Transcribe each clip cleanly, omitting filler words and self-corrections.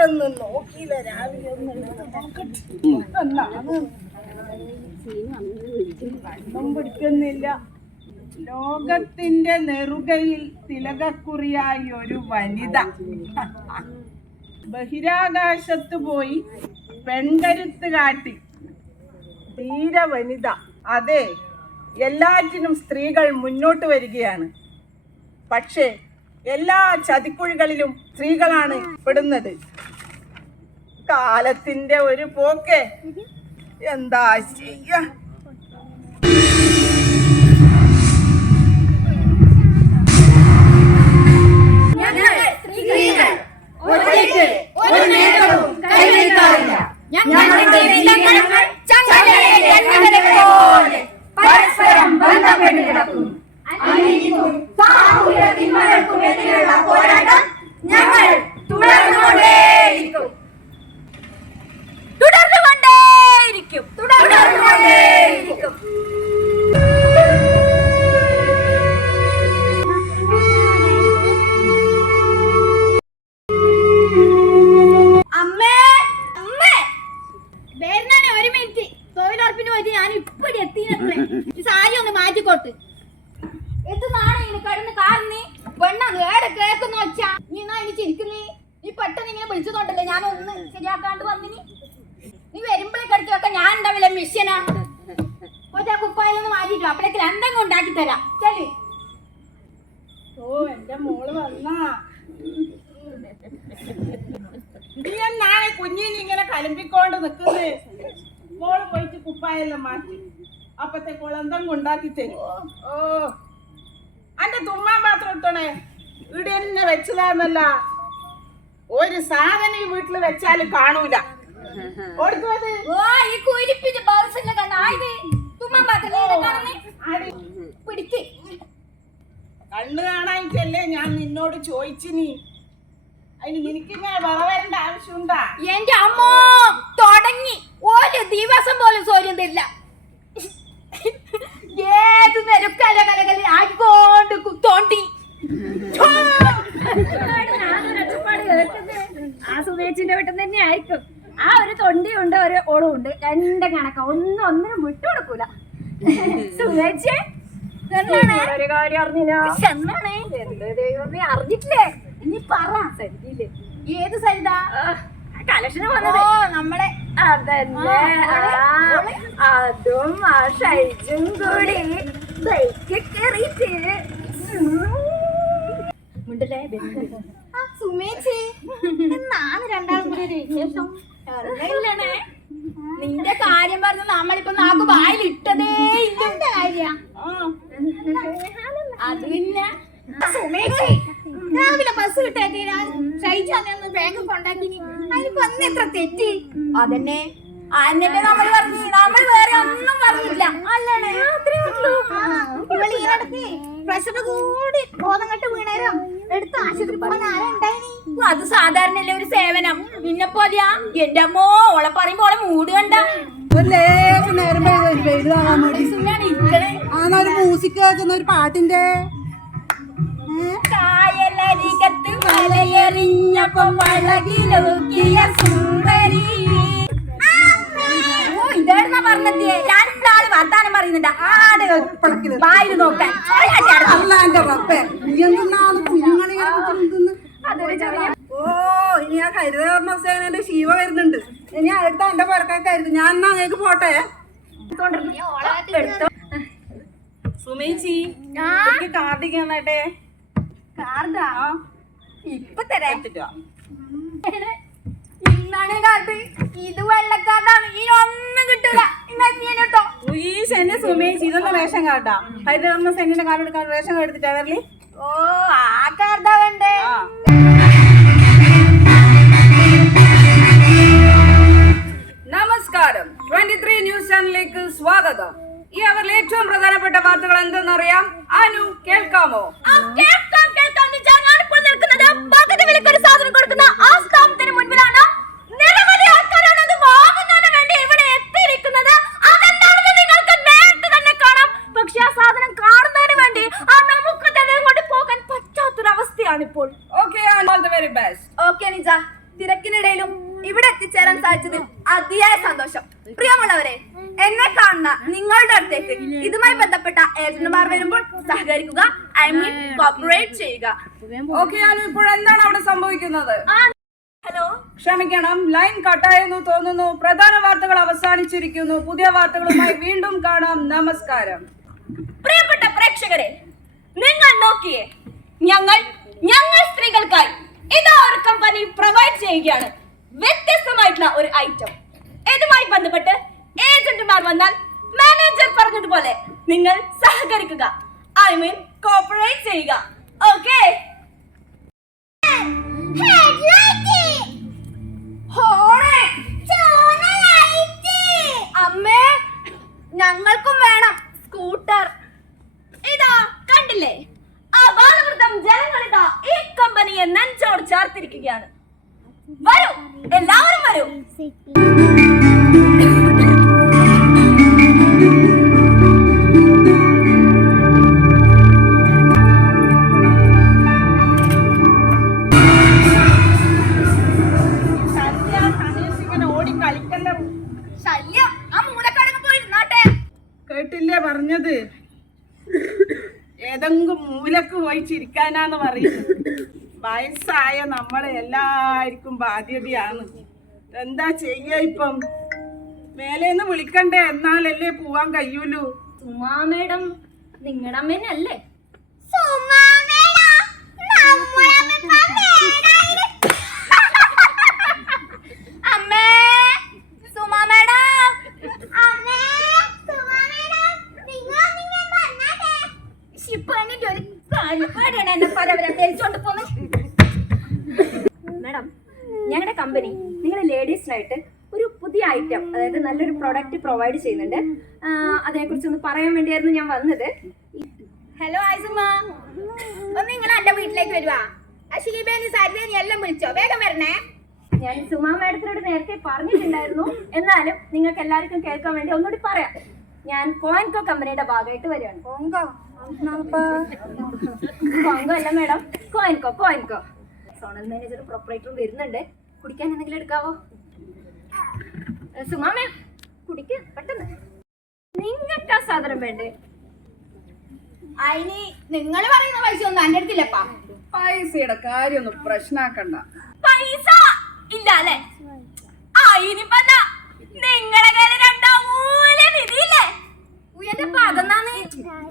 വേറൊന്നും നോക്കിയില്ല. രാവിലെ ഒന്നും പിടിക്കുന്നില്ല. ലോകത്തിന്റെ നെറുകയിൽ തിലകക്കുറിയായി ഒരു വനിത ബഹിരാകാശത്ത് പോയി പെൺകരുത്ത് കാട്ടി. ധീര വനിത. അതെ, എല്ലാറ്റിനും സ്ത്രീകൾ മുന്നോട്ട് വരികയാണ്. പക്ഷേ എല്ലാ ചതിക്കുഴികളിലും സ്ത്രീകളാണ് പെടുന്നത്. കാലത്തിന്റെ ഒരു പോക്കെ. എന്താ ചെയ്യ? പരസ്പരം ബന്ധപ്പെട്ട് കിടക്കും. സാമൂഹ്യത്തിന്മകൾക്കുമെതിരെയുള്ള പോരാട്ടം ഞങ്ങൾ തുടർന്നുകൊണ്ടേയിരിക്കും. അമ്മേ അമ്മേ വേറെ ഒരു മിനിറ്റ് തൊഴിലുറപ്പിന് പോയിട്ട് ഞാൻ ഇപ്പടി എത്തിനത്രേ. ഈ സാരി ഒന്ന് മാറ്റിക്കോട്ട്. എന്താണ് ഇങ്ങനെ കടന്ന് കാർന്ന് പെണ്ണാണ് ഏടെ കേൾക്കുന്ന വെച്ചാ നീ എന്നാ ഇനി ചിരിക്കുന്നേ? നീ പെട്ടെന്ന് ഇങ്ങനെ വിളിച്ചതോണ്ടല്ലേ ഞാൻ ഒന്ന് ശരിയാക്കാണ്ട് വന്നിനി. നീ വരുമ്പോഴേ കടിച്ചു വെക്കാൻ ഞാൻ ഉണ്ടാവില്ല മിഷ്യനാ. കൊച്ചാ കുപ്പായൊന്ന് മാറ്റിട്ടോ, അപ്പോഴേക്കും എന്തെങ്കിലും ഉണ്ടാക്കി തരാം. ചെല്. ഓ, എന്റെ മോള് വന്നാ. നീ എന്നാണ് കുഞ്ഞിനെ ഇങ്ങനെ കലമ്പിക്കൊണ്ട് നിൽക്കുന്നത്? മോള് പോയിട്ട് കുപ്പായെല്ലാം മാറ്റി അപ്പത്തേക്കോൾ എന്തെങ്കിലും ഉണ്ടാക്കി തരും. ഓ, അന്റെ തുമ്മാൻ മാത്രം ഇട്ടണേ. ഇവിടെ തന്നെ വെച്ചതാന്നല്ല. ഒരു സാധനം ഈ വീട്ടില് വെച്ചാലും കാണൂല. കണ്ണു കാണാനിട്ടല്ലേ ഞാൻ നിന്നോട് ചോദിച്ചിനി. അതിന് നിനക്കിങ്ങനെ വരവേണ്ട ആവശ്യമുണ്ടാ? എന്റെ അമ്മോ തുടങ്ങി. ഒരു ദിവസം പോലും സൗര്യം തരില്ല. ഏത് നെരുക്കലകലകളിൽ ആയിക്കൊണ്ട് തോണ്ടി ആ സുമേച്ചിന്റെ വീട്ടിൽ തന്നെ ആയിരിക്കും. ആ ഒരു തൊണ്ടിയുണ്ട്, ഒരു ഓളും ഉണ്ട്. രണ്ട് കണക്ക. ഒന്നിനും വിട്ടുകൊടുക്കൂല. സുമേച്ചി ഒരു കാര്യം അറിഞ്ഞില്ല. അറിഞ്ഞിട്ടില്ലേ? ഇനി പറ. സരിതയില്ലേ? ഏത് സരിത? കലക്ഷന് വന്നത് നമ്മളെ അതല്ലേ. അതും ആ ഷൈജും കൂടി ബൈക്ക് കയറിയിട്ട് സുമേച്ചി എന്നാണ് രണ്ടാളും കൂടി ഒരു വിശേഷം? ഇല്ലണേ, നിന്റെ കാര്യം പറഞ്ഞ് നമ്മളിപ്പോ നാക്ക് വായിലിട്ടതേ ഇല്ല. കാര്യം അത് പിന്നെ സുമേച്ചി രാവിലെ ബസ് കിട്ടാക്കി ഷൈജാന്ന് ബാങ്ക് കൊണ്ടാക്കി. അതിനിപ്പോ അന്ന് എത്ര തെറ്റി? അതന്നെ എന്നിട്ട് നമ്മൾ പറഞ്ഞു. നമ്മൾ വേറെ ഒന്നും പറഞ്ഞില്ല അല്ലേ? ഇവള് ഈയിടക്ക് പ്രഷർ കൂടി ബോധം കെട്ട് വീണേരം എടുത്ത് ആശുപത്രി പോകാൻ ആരാ ഉണ്ടായിനി? അത് സാധാരണയല്ലേ ഒരു സേവനം. പിന്നെ പോലെയാ എന്റെ അമ്മോ ഓളെ പറയുമ്പോ ഓളെ മൂട് കണ്ട മ്യൂസിക് കേൾക്കുന്ന ഒരു പാട്ടിന്റെ കായലരികത്ത് വലയെറിഞ്ഞപ്പോ വളകിലൂക്കിയ സുന്ദരി. ഇതായിരുന്ന പറഞ്ഞെത്തിയേ. രണ്ടാള് വർത്താനം പറയുന്നുണ്ട്. ആട് വായിൽ നോക്കാൻ ഓ, ഇനി ആ ഹരിതകർമ്മസേനന്റെ ശിവ വരുന്നുണ്ട്. ഇനി അടുത്ത എന്റെ പുറക്കായിരുന്നു. ഞാൻ എന്നാ അങ്ങേക്ക് പോട്ടെ. സുമേച്ചി കാർഡിക്ക് വന്നട്ടെ. കാർഡാ ഇപ്പൊ തരാ. ഇന്നാണ് കാർഡ്. ഇത് വെള്ളക്കാർഡാണ്. ഇനി ഒന്നും കിട്ടൂല. കേട്ടോ ഈ സെന്നെ സുമേച്ചി ഇതൊന്നും റേഷൻ കാർഡാ. ഹരിതകർമ്മസേനന്റെ കാർഡ് എടുക്കാൻ റേഷൻ കാർഡ് എടുത്തിട്ടാ വരല്. ഓ, ആ കാർഡാ വേണ്ടേ? നമസ്കാരം. 23 ന്യൂസ് ചാനലിലേക്ക് സ്വാഗതം. ഈ അവരിൽ ഏറ്റവും പ്രധാനപ്പെട്ട വാർത്തകൾ എന്തെന്നറിയാം. അനു, കേൾക്കാമോ? സാധനം കൊടുക്കുന്ന ആ സ്ഥാപനത്തിന് മുൻപിലാണ് നിരവധി ആൾക്കാരാണ് അത് വാങ്ങുന്നതിന് വേണ്ടി ഇവിടെ എത്തിയിരിക്കുന്നത്. അതെന്താണെന്ന് നിങ്ങൾക്ക് നേരത്തെ തന്നെ കാണാം. പക്ഷെ ആ സാധനം കാണുന്നതിന് വേണ്ടി നമുക്ക് തന്നെ കൊണ്ട് പോകാൻ പറ്റാത്തൊരവസ്ഥയാണിപ്പോൾ. ഓക്കെ, തിരക്കിനിടയിലും ഇവിടെ എത്തിച്ചേരാൻ സാധിച്ചതിൽ അതിയായ സന്തോഷം. പ്രിയമുള്ളവരെ, എന്നെ കാണുന്ന നിങ്ങളുടെ അടുത്തേക്ക് ഇതുമായി ബന്ധപ്പെട്ട ഏജന്റുമാർ വരുമ്പോൾ സഹകരിക്കുക, കോപ്പറേറ്റ് ചെയ്യുക. ഓക്കെ, അനു, ഇപ്പോഴെന്താണ് അവിടെ സംഭവിക്കുന്നത്? ഹലോ, ക്ഷമിക്കണം, ലൈൻ കട്ടായെന്ന് തോന്നുന്നു. പ്രധാന വാർത്തകൾ അവസാനിച്ചിരിക്കുന്നു. പുതിയ വാർത്തകളുമായി വീണ്ടും കാണാം. നമസ്കാരം. പ്രിയപ്പെട്ട പ്രേക്ഷകരെ, നിങ്ങൾ നോക്കിയേ, ഞങ്ങൾ സ്ത്രീകൾക്കായി ഇതാ ഒരു കമ്പനി പ്രൊവൈഡ് ചെയ്യുകയാണ് വ്യത്യസ്തമായിട്ടുള്ള ഒരു ഐറ്റം. ഇതുമായി ബന്ധപ്പെട്ട് ഏജന്റുമാർ വന്നാൽ മാനേജർ പറഞ്ഞതുപോലെ നിങ്ങൾ സഹകരിക്കുക, കോപ്പറേറ്റ് ചെയ്യുക. ഓക്കെ? അമ്മേ, ഞങ്ങൾക്കും വേണം സ്കൂട്ടർ. ഇതാ കണ്ടില്ലേ, ആ ബാലവൃദ്ധം ജനങ്ങളിതാ ഈ കമ്പനിയെ നെഞ്ചോട് ചേർത്തിരിക്കുകയാണ്. വരൂ, എല്ലാവരും വരൂ. ഓടി കളിക്കണ്ട. ശല്യം, ആ മൂലക്കടങ്ങ് പോയി നാട്ടെ. കേട്ടില്ലേ പറഞ്ഞത്? ഏതെങ്കിലും മൂലക്ക് പോയി ചിരിക്കാനാന്ന് പറയുന്നത്. വയസ്സായ നമ്മളെ എല്ലാവർക്കും ബാധ്യതയാണ്. എന്താ ചെയ്യ? ഇപ്പം മേലേന്ന് വിളിക്കണ്ടേ, എന്നാലല്ലേ പോവാൻ കഴിയൂലൂ. സുമാ മേഡം നിങ്ങളുടെ അമ്മേനല്ലേ? അമ്മേ, സുമാ മേഡം. മാഡം, ഞങ്ങളുടെ കമ്പനി നിങ്ങളുടെ ലേഡീസിനായിട്ട് ഒരു പുതിയ ഐറ്റം, അതായത് നല്ലൊരു പ്രൊഡക്റ്റ് പ്രൊവൈഡ് ചെയ്യുന്നുണ്ട്. അതിനെക്കുറിച്ച് ഒന്ന് പറയാൻ വേണ്ടിയായിരുന്നു ഞാൻ വന്നത്. ഹലോ ആയിസുമ്മ, ഒന്ന് നിങ്ങൾ എന്റെ വീട്ടിലേക്ക് വരുവാ. അശ്ലീബേനി സരിതേനി എല്ലാം വിളിച്ചോ, വേഗം വരണേ. ഞാൻ സുമാ മാഡത്തിനോട് നേരത്തെ പറഞ്ഞിട്ടുണ്ടായിരുന്നു, എന്നാലും നിങ്ങൾക്ക് എല്ലാവർക്കും കേൾക്കാൻ വേണ്ടി ഒന്നുകൂടി പറയാം. ഞാൻ കോയിൻകോ കമ്പനിയുടെ ഭാഗമായിട്ട് വരികയാണ്. കോങ്കോ അല്ല മേഡം, കോയിൻകോ. സോണൽ മാനേജറും പ്രൊപ്പറേറ്ററും വരുന്നുണ്ട്. കുടിക്കാൻ എന്തെങ്കിലും എടുക്കാവോ? സുമാ മാം, കുടിക്ക് പെട്ടെന്ന്. നിങ്ങൾക്ക് ആ സാധനം വേണ്ടേ? അതിന് നിങ്ങൾ പറയുന്ന പൈസ ഒന്നും എന്റെ അടുത്തില്ലപ്പാ. പൈസയുടെ കാര്യമൊന്നും പ്രശ്നാക്കണ്ട. പൈസ ഇല്ല അല്ലേ? ഇനിപ്പല്ല, നിങ്ങളുടെ കയ്യിൽ രണ്ടാമൂല നിധിയില്ലേ? ഉയന്റെ പതെന്നാന്ന്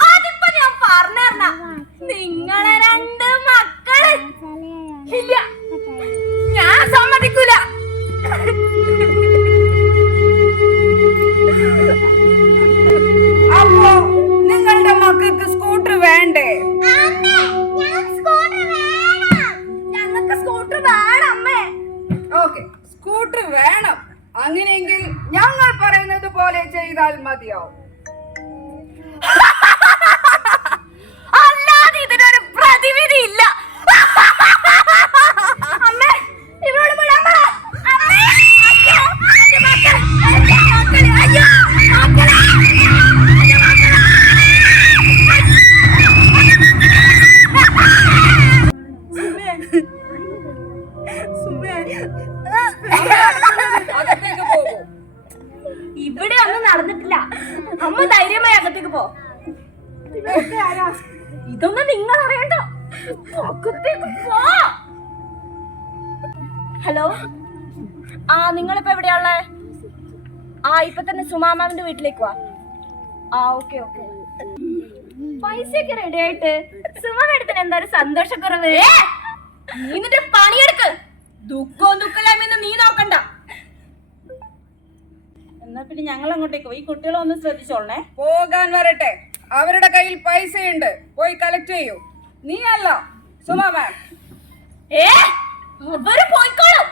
അതിപ്പോ ഞാൻ പറഞ്ഞ നിങ്ങളെ രണ്ട് മക്കള് ഇല്ല, ഞാൻ സമ്മതിക്കൂല. അപ്പോ നിങ്ങളുടെ മക്കൾക്ക് സ്കൂട്ടർ വേണ്ടേ? ഞങ്ങൾക്ക് സ്കൂട്ടർ വേണം അമ്മേ. ഓക്കെ, സ്കൂട്ടർ വേണം. അങ്ങനെയെങ്കിൽ ഞങ്ങൾ പറയുന്നത് പോലെ ചെയ്താൽ മതിയാവും. അല്ലാതെ ഇതിനൊരു പ്രതിവിധി ഇല്ല. അമ്മേ, ഇവരോട് വിടാൻ പറ. അമ്മേ, അയ്യോ, എന്റെ മക്കള്, അയ്യോ, മക്കളെ. അകത്തേക്ക് പോകൂ. ഇവിടെ ഒന്നും നടന്നിട്ടില്ല. അമ്മ ധൈര്യമായി അകത്തേക്ക് പോ. ഇതൊന്നും നിങ്ങൾ അറിയണ്ട. അകത്തേക്ക് പോ. ഹലോ, നിങ്ങളിപ്പോ എവിടെയാളെ? ഇപ്പൊ തന്നെ സുമാമാവിന്റെ വീട്ടിലേക്ക് വാ. ഓക്കെ. പൈസയൊക്കെ റെഡി ആയിട്ട് സുമാമേടത്തിന് എന്താ ഒരു സന്തോഷക്കുറവ്? നീ എന്നിട്ട് പണിയെടുക്ക്. ദുഃഖവും ദുഃഖമില്ലായ്മ നീ നോക്കണ്ട. എന്നാ പിന്നെ ഞങ്ങൾ അങ്ങോട്ടേക്ക് പോയി കുട്ടികളെ ഒന്ന് ശ്രദ്ധിച്ചോളണേ. പോകാൻ വരട്ടെ, അവരുടെ കയ്യിൽ പൈസയുണ്ട്, പോയി കളക്ട് ചെയ്യൂ. നീ അല്ല സുമാ മാം. അവര് പോയിക്കോളും.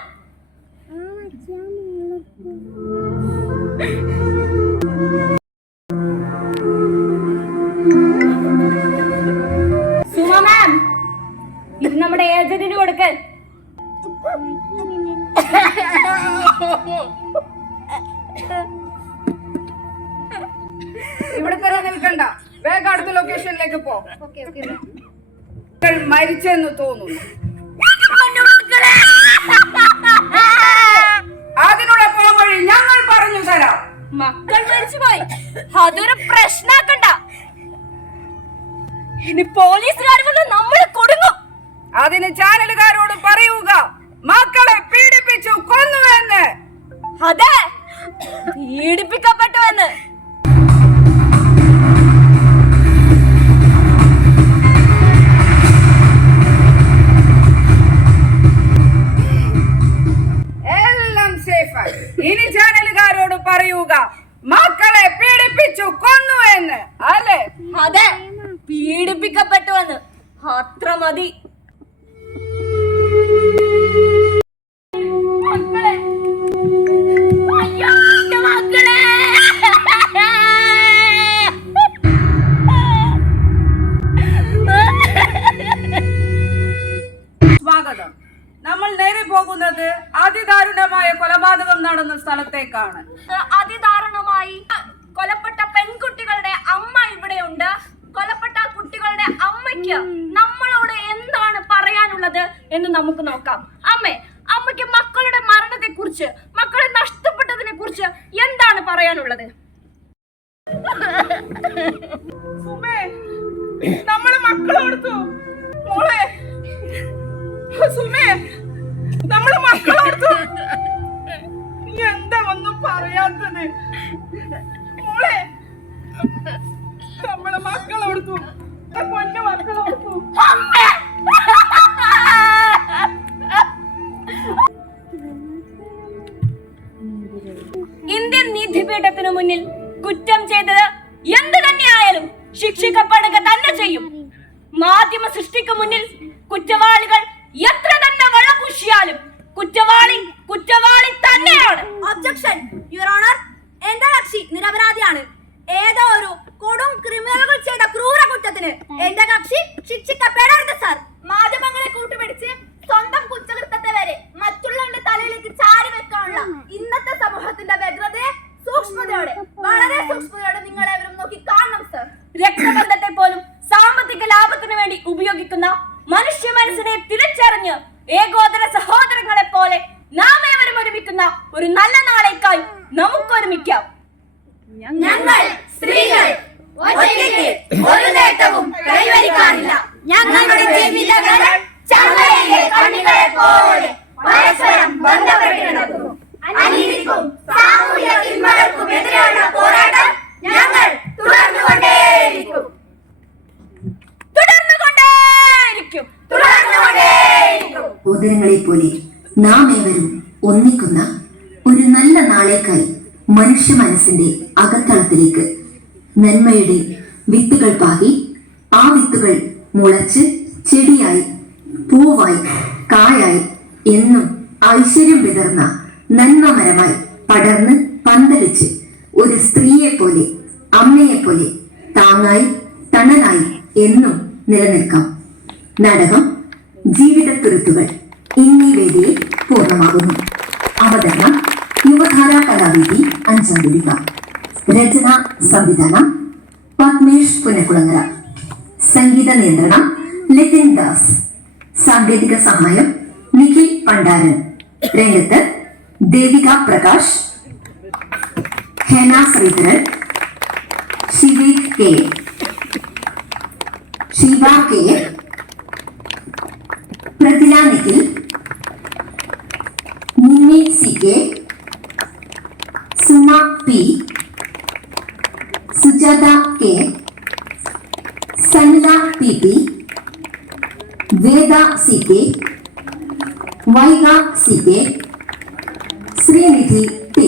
സുമാ മാം, ഇത് നമ്മുടെ ഏജന്റിന് കൊടുക്ക്. ഇവിടെ തന്നെ നിൽക്കണ്ട, വേഗം അടുത്ത ലൊക്കേഷനിലേക്ക് പോ. മരിച്ചെന്ന് തോന്നുന്നു. ഇനി പോലീസുകാർ വന്ന് നമ്മൾ കൊടുങ്ങും. അതിന് ചാനലുകാരോട് പറയുക, മക്കളെ പീഡിപ്പിച്ചു കൊന്നുവെന്ന്. അതെ, പീഡിപ്പിക്കപ്പെട്ടുവെന്ന്. എല്ലാം സേഫായി. ഇനി ചാനലുകാരോട് പറയുക, മക്കളെ പീഡിപ്പിച്ചു കൊന്നുവെന്ന്. അല്ലേ? അതെ, പീഡിപ്പിക്കപ്പെട്ടുവെന്ന്. അത്ര മതി. മക്കളെ, അയ്യോ, എന്റെ മക്കളെ. സ്വാഗതം. നമ്മൾ നേരെ പോകുന്നത് അതിദാരുണമായ കൊലപാതകം നടന്ന സ്ഥലത്തേക്കാണ്. അതിദാരുണമായി കൊലപ്പെട്ട പെൺകുട്ടികളുടെ അമ്മ ഇവിടെയുണ്ട്. കൊലപ്പെട്ട കുട്ടികളുടെ അമ്മയ്ക്ക് നമ്മളോട് എന്താണ് പറയാനുള്ളത് എന്ന് നമുക്ക് നോക്കാം. അമ്മയ്ക്ക് മക്കളുടെ മരണത്തെ കുറിച്ച്, മക്കളെ നഷ്ടപ്പെട്ടതിനെ കുറിച്ച് എന്താണ് പറയാനുള്ളത്? സുമേ, നമ്മളെ മക്കളോടുത്തു മോളെ. സുമേ, നമ്മളെ മക്കളോടുത്തു. നീ എന്താ ഒന്നും പറയാത്തത് മോളെ? നമ്മളെ മക്കളോടുത്തു, പൊന്നു മക്കളോടുത്തു. ഇന്ത്യൻ നീതിപീഠത്തിനു മുന്നിൽ കുറ്റം ചെയ്തത് എന്ത് തന്നെയായാലും ശിക്ഷിക്കപ്പെടുക തന്നെ ചെയ്യും. മാധ്യമ സൃഷ്ടിക്ക് മുന്നിൽ കുറ്റവാളികൾ എത്ര തന്നെ വളപൂശിയാലും കുറ്റവാളി തന്നെയാണ്. ഒബ്ജക്ഷൻ യുവർ ഓണർ, എന്റെ കക്ഷി നിരപരാധിയാണ്. ഏതോ ഒരു കൊടും ക്രിമിനലുകൾ ചെയ്ത ക്രൂര കുറ്റത്തിന് എന്റെ കക്ഷി ശിക്ഷിക്കപ്പെടരുത് സർ. മാധ്യമങ്ങളെ കൂട്ടുപിടിച്ച് സ്വന്തം കുറ്റകൃത്യത്തെ വരെ മറ്റുള്ളവരുടെ തലയിലേക്ക് ചാരി വെക്കാനുള്ള ഇന്നത്തെ സമൂഹത്തിന്റെ വ്യഗ്രതയെ സൂക്ഷ്മതയോടെ, വളരെ സൂക്ഷ്മതയോടെ നിങ്ങളെവരും നോക്കി കാണണം സർ. രക്തബന്ധത്തെ പോലും സാമ്പത്തിക ലാഭത്തിനു വേണ്ടി ഉപയോഗിക്കുന്ന മനുഷ്യ മനസ്സിനെ തിരിച്ചറിഞ്ഞ് ഏകോദര സഹോദരങ്ങളെ പോലെ നാം ഏവരും ഒരുമിക്കുന്ന ഒരു നല്ല നാളേക്കായി നമുക്ക് ഒരുമിക്കാം. ഞങ്ങൾ സ്ത്രീകൾ ഒറ്റയ്ക്ക് ഒരു നേട്ടവും കൈവരിക്കാറില്ല. ഞങ്ങളുടെ ജീവിതങ്ങൾ ചങ്ങലയിലെ കണ്ണികളെ പോലെ പരസ്പരം ബന്ധപ്പെട്ടിരിക്കുന്നു. അനീതിക്കും സാമൂഹിക തിന്മകൾക്കും എതിരെയുള്ള പോരാട്ടം ഞങ്ങൾ തുടർന്നുകൊണ്ടേയിരിക്കും. സഹോദരങ്ങളെ പോലെ നാം ഏവരും ഒന്നിക്കുന്ന ഒരു നല്ല നാളേക്കായി മനുഷ്യ മനസ്സിന്റെ അകത്തളത്തിലേക്ക് നന്മയുടെ വിത്തുകൾ പാകി ആ വിത്തുകൾ മുളച്ച് ചെടിയായി, പൂവായി, കായായി എന്നും ഐശ്വര്യം വിതർന്ന നന്മമരമായി പടർന്ന് പന്തലിച്ച് ഒരു സ്ത്രീയെ പോലെ, അമ്മയെ പോലെ താങ്ങായി തണലായി എന്നും നിലനിൽക്കാം. നാടകം ജീവിതത്തുരുത്തുകൾ ഇന്നീ വേദിയിൽ പൂർണ്ണമാകുന്നു. അവതരണം യുവധാര കലാവേദി 5ാം വേദിക. രചന സംവിധാനം പത്മേഷ് പുനക്കുളങ്ങര. സംഗീത നിയന്ത്രണം ലിതിൻ ദാസ്. സാങ്കേതിക സഹായം നിഖിൽ പണ്ടാരൻ. രംഗത്ത് Devika Prakash, Hena Sreedharan, Shivek K, Shiva K, Prathila Nikhil, Nimmi C K, Suma P, Sujatha K, Sanila P P, Veda C K, Vaiga C K, Sreenidhi T.